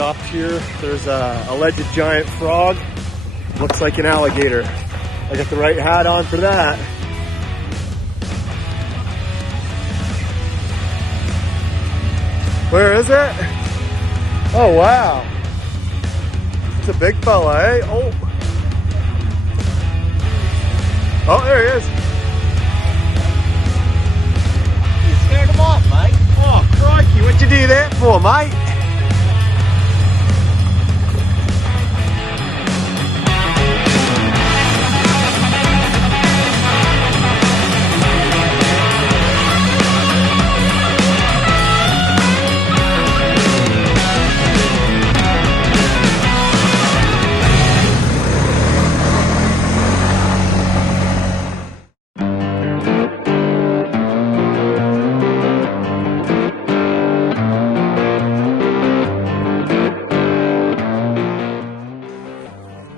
Stopped here. There's a alleged giant frog. Looks like an alligator. I got the right hat on for that. Where is it? Oh wow. It's a big fella, eh? Oh. Oh, there he is. You scared him off, mate. Oh, crikey, what'd you do that for, mate?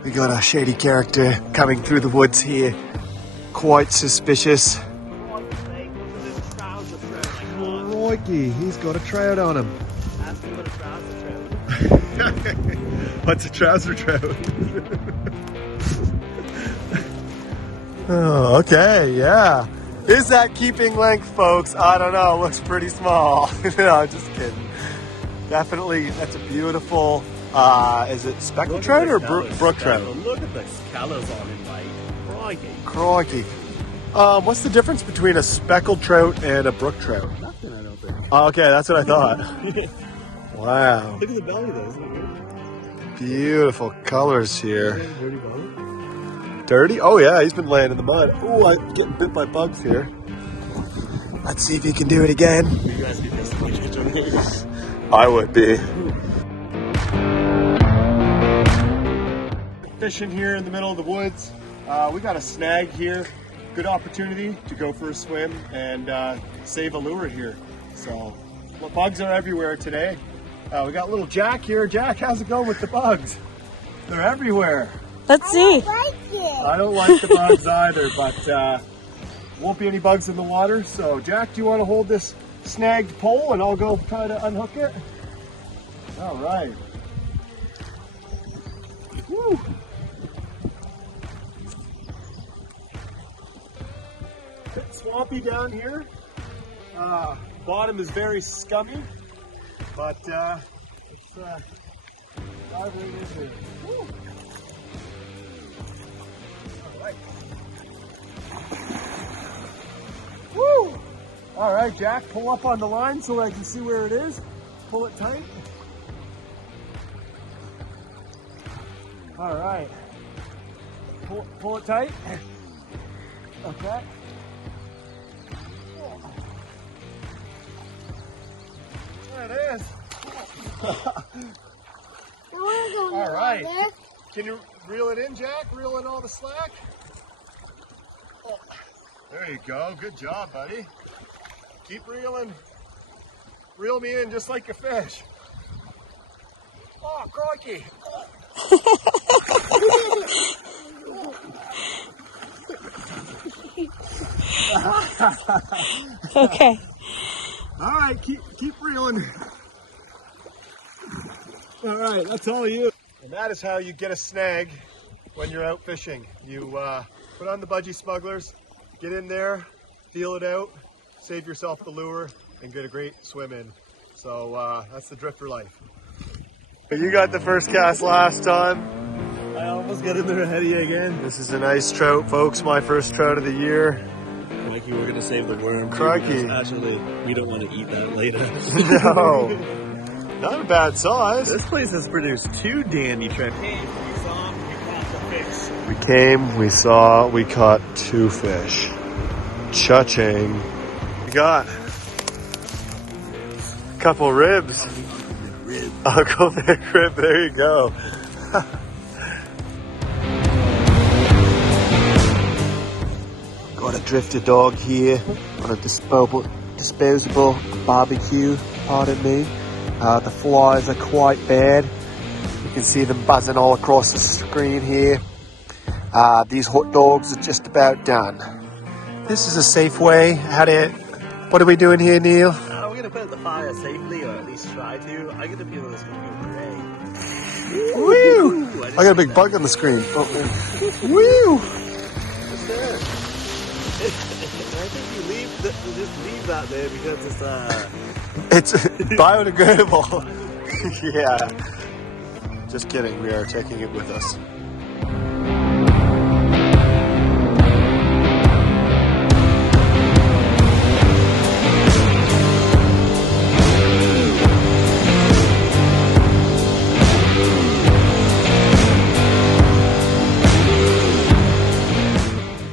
We got a shady character coming through the woods here. Quite suspicious. Crikey, he's got a trout on him. Ask me what a trouser trout is. What's a trouser trout? Oh, okay, yeah. Is that keeping length, folks? I don't know. Looks pretty small. No, just kidding. Definitely, that's a beautiful. Is it speckled trout or brook trout? Look at the colours on him, mate. Crikey. Crikey. What's the difference between a speckled trout and a brook trout? Nothing, I don't think. Oh, okay, that's what I thought. Wow. Look at the belly though, isn't it? Beautiful colors here. Dirty belly. Dirty? Oh yeah, he's been laying in the mud. Oh, I'm getting bit by bugs here. Let's see if he can do it again. You guys be pissed when you join us. I would be. Fishing here in the middle of the woods. We got a snag here. Good opportunity to go for a swim and save a lure here. So, well, bugs are everywhere today. We got little Jack here. Jack, how's it going with the bugs? They're everywhere. Let's see. I don't like the bugs either, but won't be any bugs in the water. So, Jack, do you want to hold this snagged pole and I'll go try to unhook it? All right. Woo. Bit swampy down here. Bottom is very scummy, but let's dive right in here. Woo. All right. Woo! All right, Jack, pull up on the line so I can see where it is. Pull it tight. All right. Pull it tight. Okay. There it is. All right. Can you reel it in, Jack? Reel in all the slack? Oh, there you go. Good job, buddy. Keep reeling. Reel me in just like a fish. Oh, crikey. Okay. All right, keep reeling. All right, that's all you. And that is how you get a snag when you're out fishing. You put on the budgie smugglers, get in there, feel it out, save yourself the lure, and get a great swim in. So that's the drifter life. You got the first cast last time. I almost got in there ahead of you again. This is a nice trout, folks. My first trout of the year. Mikey, we're gonna save the worm. Crikey. Actually, we don't want to eat that later. No. Not a bad size. This place has produced 2 dandy trout. We came, we saw, we caught 2 fish. Cha-ching. We got a couple ribs. Uncle Vic rib, there you go. Got a drifter dog here on a disposable barbecue, pardon me. The flies are quite bad. You can see them buzzing all across the screen here. These hot dogs are just about done. This is a safe way. What are we doing here, Neil? We're going to put out the fire safely, or at least try to. I get the feeling this is going to go great. Woo! I got a big bug on the screen. Woo! What's there? I think you just leave that there because It's biodegradable. Yeah. Just kidding. We are taking it with us.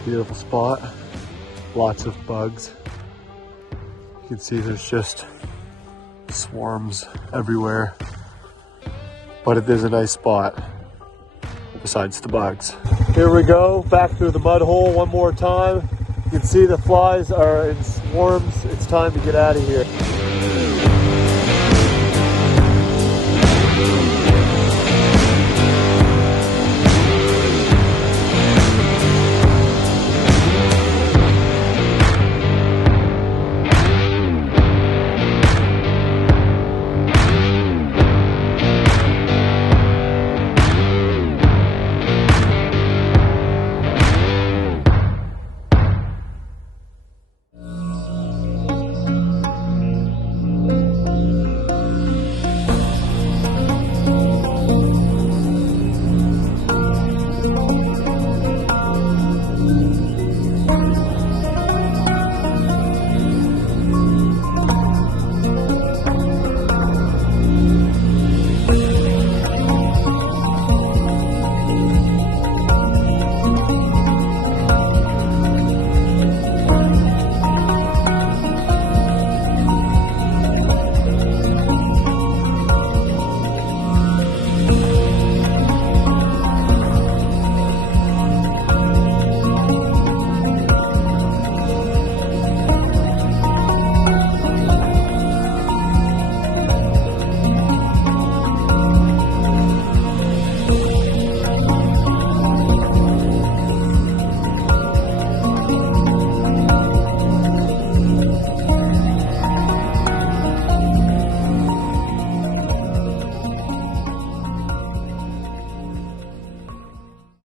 Beautiful spot. Lots of bugs. You can see there's just swarms everywhere. But there's a nice spot besides the bugs. Here we go, back through the mud hole one more time. You can see the flies are in swarms. It's time to get out of here.